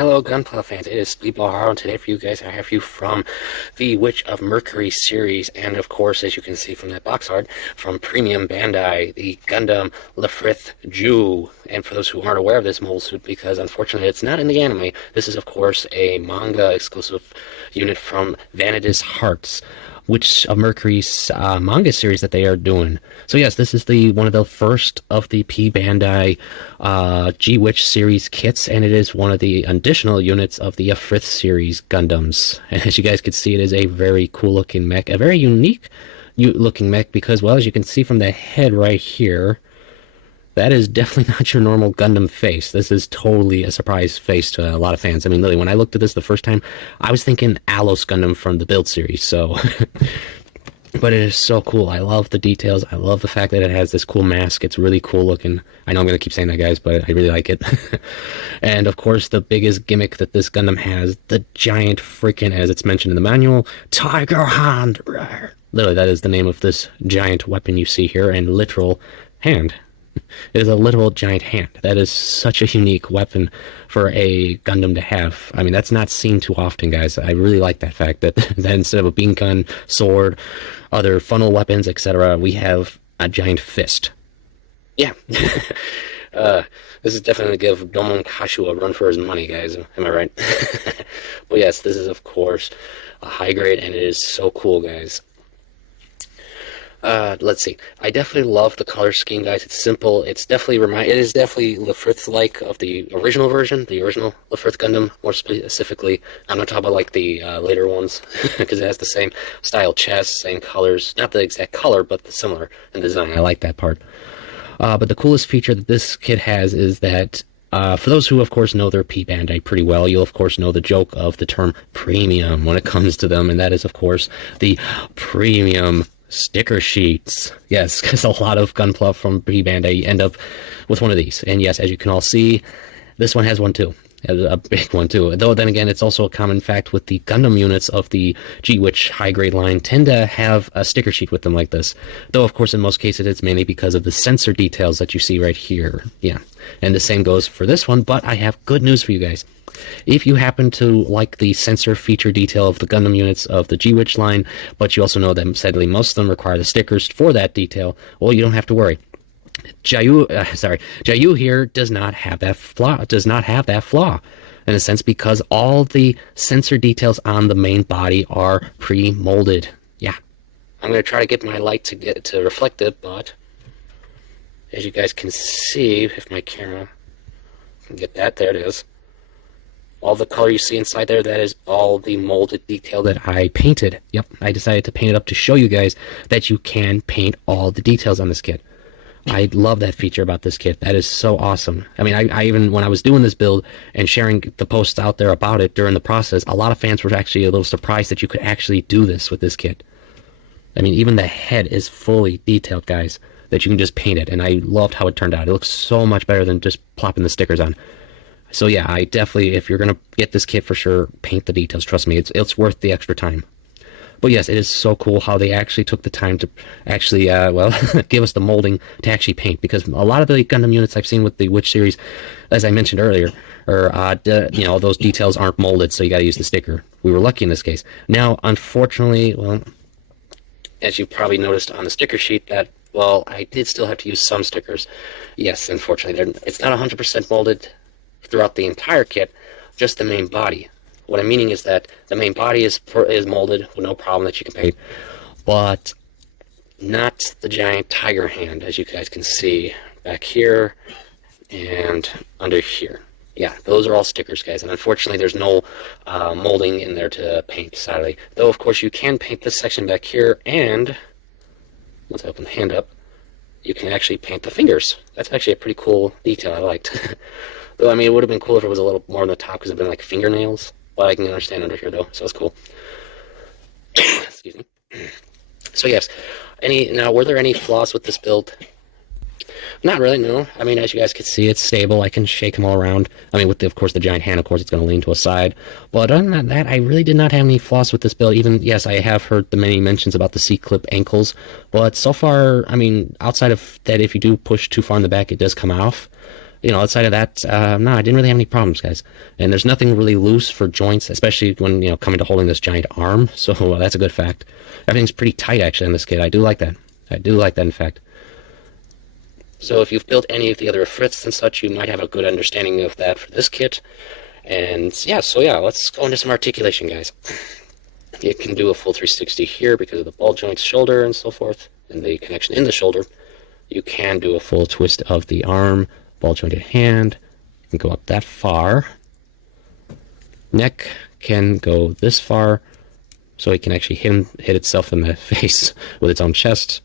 Hello, Gunpla fans. It is Sleepball Haro, and today for you guys, I have you from the Witch of Mercury series, and of course, as you can see from that box art, from Premium Bandai, the Gundam IFRITH JIU. And for those who aren't aware of this mold suit, because unfortunately it's not in the anime, this is of course a manga exclusive unit from Vanadis Hearts, Witch of Mercury's manga series that they are doing. So yes, this is one of the first of the Pbandai G-Witch series kits, and it is one of the additional units of the IFRITH series Gundams. And as you guys can see, it is a very cool looking mech, a very unique looking mech, because, well, as you can see from the head right here, that is definitely not your normal Gundam face. This is totally a surprise face to a lot of fans. I mean, literally, when I looked at this the first time, I was thinking Alos Gundam from the Build series, so... But it is so cool. I love the details. I love the fact that it has this cool mask. It's really cool looking. I know I'm going to keep saying that, guys, but I really like it. And, of course, the biggest gimmick that this Gundam has, the giant freaking, as it's mentioned in the manual, Tiger Hand. Literally, that is the name of this giant weapon you see here, and literal hand. It is a literal giant hand. That is such a unique weapon for a Gundam to have. I mean, that's not seen too often, guys. I really like that fact that, that instead of a beam gun, sword, other funnel weapons, etc., we have a giant fist. Yeah. This is definitely going to give Domon Kashu a run for his money, guys. Am I right? But yes, this is, of course, a high grade, and it is so cool, guys. Let's see. I definitely love the color scheme, guys. It's simple. It is definitely IFRITH-like of the original version, the original IFRITH Gundam, more specifically. I'm not talking about like the later ones, because it has the same style chest, same colors. Not the exact color, but the similar in design. I like that part. But the coolest feature that this kit has is that for those who, of course, know their Pbandai pretty well, you'll, of course, know the joke of the term premium when it comes to them, and that is, of course, the premium sticker sheets. Yes, because a lot of Gunpla from Pbandai end up with one of these. And yes, as you can all see, this one has one too. A big one too. Though then again, it's also a common fact with the Gundam units of the G-Witch high-grade line tend to have a sticker sheet with them like this. Though, of course, in most cases, it's mainly because of the sensor details that you see right here. Yeah, and the same goes for this one, but I have good news for you guys. If you happen to like the sensor feature detail of the Gundam units of the G-Witch line, but you also know that sadly most of them require the stickers for that detail, well, you don't have to worry. JIU here does not have that flaw. In a sense, because all the sensor details on the main body are pre-molded. Yeah, I'm going to try to get my light to reflect it, but as you guys can see, if my camera can get that, there it is. All the color you see inside there, that is all the molded detail that I painted. Yep, I decided to paint it up to show you guys that you can paint all the details on this kit. I love that feature about this kit. That is so awesome. I mean, I even, when I was doing this build and sharing the posts out there about it during the process, a lot of fans were actually a little surprised that you could actually do this with this kit. I mean, even the head is fully detailed, guys, that you can just paint it, and I loved how it turned out. It looks so much better than just plopping the stickers on. So yeah, I definitely, if you're going to get this kit, for sure, paint the details. Trust me, it's worth the extra time. But yes, it is so cool how they actually took the time to actually, well, give us the molding to actually paint. Because a lot of the Gundam units I've seen with the Witch series, as I mentioned earlier, you know, those details aren't molded, so you got to use the sticker. We were lucky in this case. Now, unfortunately, well, as you probably noticed on the sticker sheet, that, well, I did still have to use some stickers. Yes, unfortunately, it's not 100% molded throughout the entire kit, just the main body. What I'm meaning is that the main body is molded with no problem that you can paint, but not the giant tiger hand, as you guys can see back here and under here. Yeah, those are all stickers, guys, and unfortunately there's no molding in there to paint, sadly. Though, of course, you can paint this section back here, and let's open the hand up, you can actually paint the fingers. That's actually a pretty cool detail I liked. Though, I mean, it would have been cool if it was a little more on the top, because it would have been like fingernails. But I can understand under here, though, so it's cool. Excuse me. So, yes. Now, were there any flaws with this build? Not really, no. I mean, as you guys can see, it's stable. I can shake them all around. I mean, with, of course, the giant hand, of course, it's going to lean to a side. But other than that, I really did not have any flaws with this build. Even, yes, I have heard the many mentions about the C-clip ankles. But so far, I mean, outside of that, if you do push too far in the back, it does come off. You know, outside of that, no, I didn't really have any problems, guys. And there's nothing really loose for joints, especially when, you know, coming to holding this giant arm. So that's a good fact. Everything's pretty tight, actually, on this kit. I do like that. I do like that, in fact. So if you've built any of the other Ifriths and such, you might have a good understanding of that for this kit. And yeah, so yeah, let's go into some articulation, guys. It can do a full 360 here because of the ball joints, shoulder, and so forth, and the connection in the shoulder. You can do a full twist of the arm, ball jointed hand. You can go up that far. Neck can go this far, so it can actually hit itself in the face with its own chest.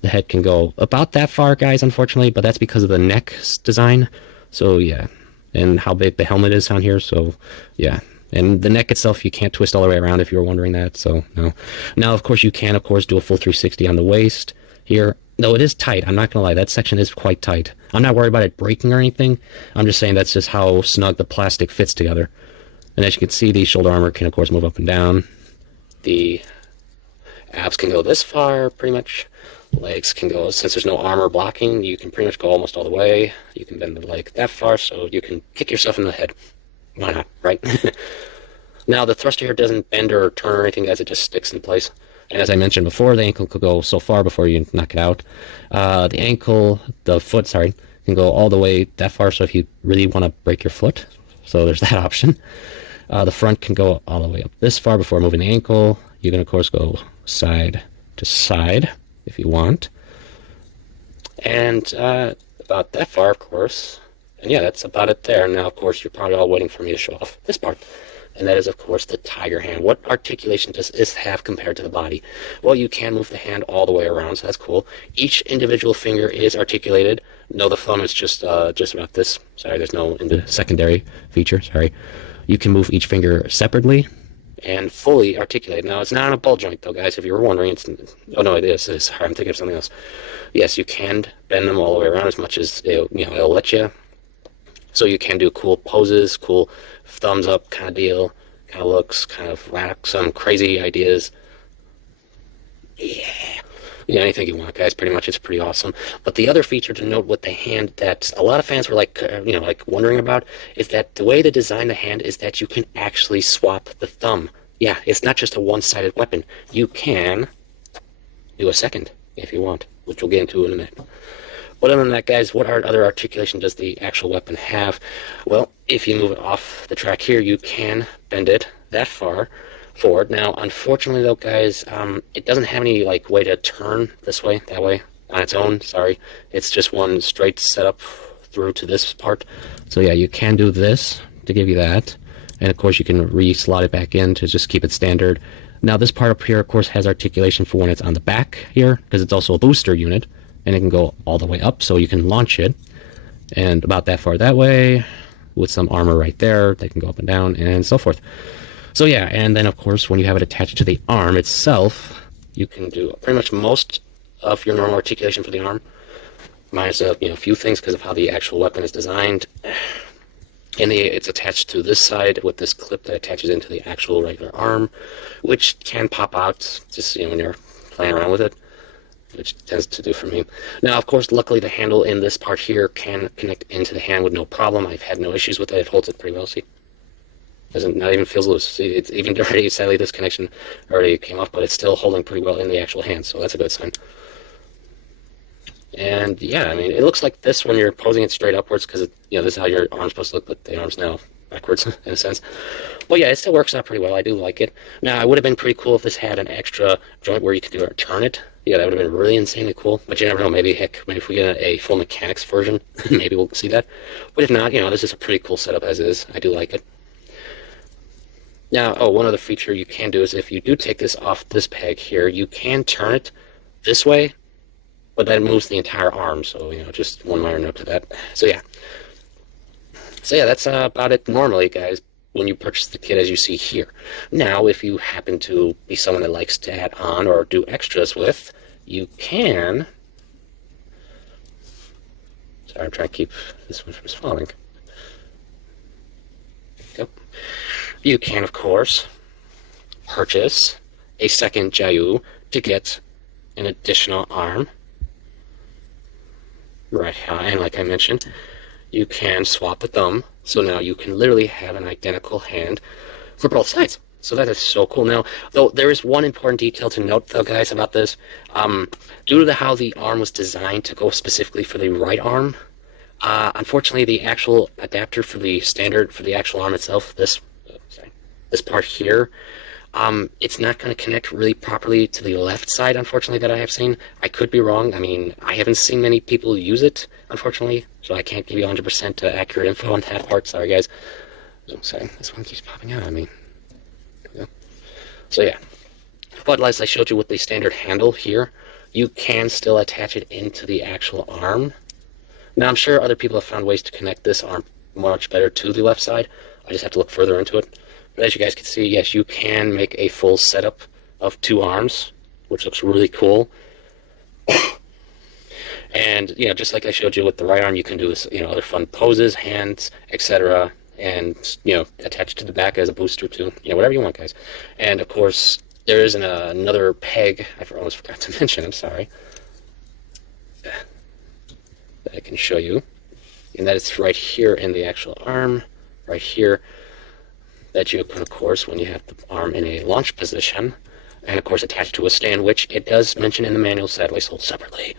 The head can go about that far, guys, unfortunately, but that's because of the neck's design. So yeah, and how big the helmet is on here, so yeah. And the neck itself, you can't twist all the way around if you were wondering that, so no. Now, of course, you can, of course, do a full 360 on the waist here. Though it is tight, I'm not going to lie, that section is quite tight. I'm not worried about it breaking or anything. I'm just saying that's just how snug the plastic fits together. And as you can see, the shoulder armor can, of course, move up and down. The abs can go this far, pretty much. Legs can go, since there's no armor blocking, you can pretty much go almost all the way. You can bend the leg that far, so you can kick yourself in the head. Why not, right? Now, the thruster here doesn't bend or turn or anything, guys. It just sticks in place. And as I mentioned before, the ankle could go so far before you knock it out. The foot, sorry, can go all the way that far, so if you really want to break your foot, so there's that option. The front can go all the way up this far before moving the ankle. You can, of course, go side to side if you want. And about that far, of course. And yeah, that's about it there. Now, of course, you're probably all waiting for me to show off this part. And that is, of course, the tiger hand. What articulation does this have compared to the body? Well, you can move the hand all the way around, so that's cool. Each individual finger is articulated. No, the thumb is just about this. Sorry, there's no secondary feature, sorry. You can move each finger separately and fully articulated. Now, it's not on a ball joint, though, guys. If you were wondering, oh, no, it is. I'm thinking of something else. Yes, you can bend them all the way around as much as it'll let you. So you can do cool poses, cool thumbs up kind of deal, kind of looks, kind of some crazy ideas. Yeah, anything you want, guys. Pretty much, it's pretty awesome. But the other feature to note with the hand that a lot of fans were like wondering about is that the way they design the hand is that you can actually swap the thumb. Yeah, it's not just a one-sided weapon. You can do a second if you want, which we'll get into in a minute. But other than that, guys, what other articulation does the actual weapon have? Well, if you move it off the track here, you can bend it that far forward. Now, unfortunately, though, guys, it doesn't have any way to turn this way, that way, on its own. Sorry, it's just one straight setup through to this part. So yeah, you can do this to give you that, and of course, you can re-slot it back in to just keep it standard. Now, this part up here, of course, has articulation for when it's on the back here, because it's also a booster unit. And it can go all the way up, so you can launch it. And about that far that way, with some armor right there, they can go up and down, and so forth. So yeah, and then of course, when you have it attached to the arm itself, you can do pretty much most of your normal articulation for the arm, minus a few things because of how the actual weapon is designed. And it's attached to this side with this clip that attaches into the actual regular arm, which can pop out just when you're playing around with it, which it tends to do for me. Now, of course, luckily the handle in this part here can connect into the hand with no problem. I've had no issues with it. It holds it pretty well, see? Not even feels loose. See, it's even dirty. Sadly, this connection already came off, but it's still holding pretty well in the actual hand, so that's a good sign. And yeah, I mean, it looks like this when you're posing it straight upwards, because this is how your arm's supposed to look, but the arm's now backwards in a sense. But yeah, it still works out pretty well. I do like it. Now, it would have been pretty cool if this had an extra joint where you could turn it. Yeah, that would have been really insanely cool. But you never know. Maybe if we get a full mechanics version, maybe we'll see that. But if not, this is a pretty cool setup as is. I do like it. Now, one other feature you can do is if you do take this off this peg here, you can turn it this way, but that moves the entire arm. So, just one minor note to that. So yeah, that's about it normally, guys, when you purchase the kit as you see here. Now, if you happen to be someone that likes to add on or do extras with, you can... Sorry, I'm trying to keep this one from falling. There you go. You can, of course, purchase a second JIU to get an additional arm. Right, and like I mentioned, you can swap a thumb. So now you can literally have an identical hand for both sides. So that is so cool. Now, though, there is one important detail to note, though, guys, about this. Due to how the arm was designed to go specifically for the right arm, unfortunately, the actual adapter for the standard, for the actual arm itself, this part here, it's not going to connect really properly to the left side, unfortunately, that I have seen. I could be wrong. I mean, I haven't seen many people use it, unfortunately, so I can't give you 100% accurate info on that part. Sorry, guys. I'm sorry, this one keeps popping out on me. So yeah, but as I showed you with the standard handle here, you can still attach it into the actual arm. Now I'm sure other people have found ways to connect this arm much better to the left side. I just have to look further into it. But as you guys can see, yes, you can make a full setup of 2 arms, which looks really cool. And you know, just like I showed you with the right arm, you can do this, you know, other fun poses, hands, etc. And, you know, attach it to the back as a booster too. You know, whatever you want, guys. And, of course, there is another peg I almost forgot to mention. I'm sorry. That I can show you. And that is right here in the actual arm. Right here. That you can, of course, when you have the arm in a launch position, and, of course, attached to a stand, which it does mention in the manual, sadly, sold separately,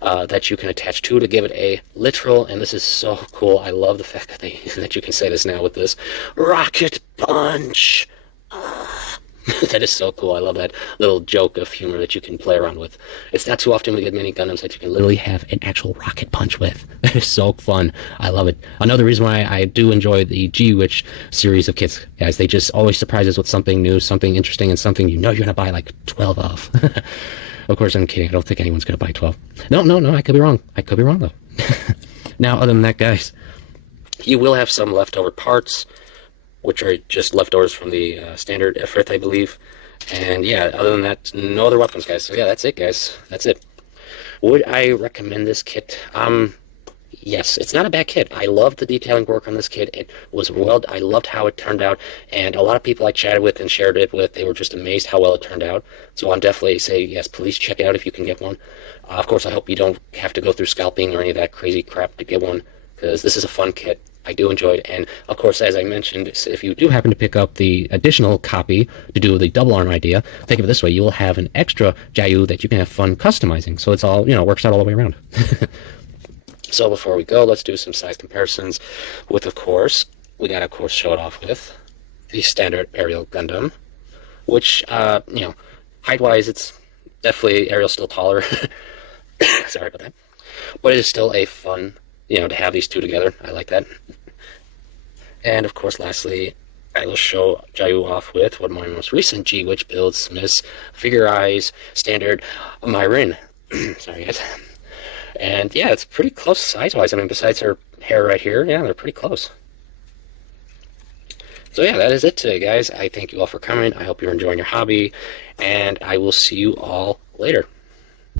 that you can attach to give it a literal, and this is so cool, I love the fact that, that you can say this now with this, rocket punch! That is so cool. I love that little joke of humor that you can play around with. It's not too often we get many Gundams that you can literally have an actual rocket punch with. That is so fun. I love it. Another reason why I do enjoy the GU series of kits, guys, they just always surprise us with something new, something interesting, and something you know you're going to buy like 12 of. Of course, I'm kidding. I don't think anyone's going to buy 12. No, I could be wrong. I could be wrong, though. Now, other than that, guys, you will have some leftover parts, which are just leftovers from the standard Ifrith, I believe. And yeah, other than that, no other weapons, guys. So yeah, that's it, guys. That's it. Would I recommend this kit? Yes, it's not a bad kit. I love the detailing work on this kit. It was I loved how it turned out, and a lot of people I chatted with and shared it with, they were just amazed how well it turned out. So I'm definitely say, yes, please check it out if you can get one. Of course, I hope you don't have to go through scalping or any of that crazy crap to get one, because this is a fun kit. I do enjoy it, and of course, as I mentioned, if you do happen to pick up the additional copy to do the double arm idea, think of it this way: you will have an extra Jiu that you can have fun customizing. So it's all, you know, works out all the way around. So before we go, let's do some size comparisons with, of course, we got to, of course, show it off with the standard Aerial Gundam, which, you know, height-wise, it's definitely Aerial's still taller. Sorry about that. But it is still a fun, you know, to have these two together. I like that. And, of course, lastly, I will show Jiu off with one of my most recent G-Witch builds, Miss Figure Eyes Standard Myrin. Sorry, guys. And yeah, it's pretty close size-wise. I mean, besides her hair right here, yeah, they're pretty close. So yeah, that is it today, guys. I thank you all for coming. I hope you're enjoying your hobby, and I will see you all later.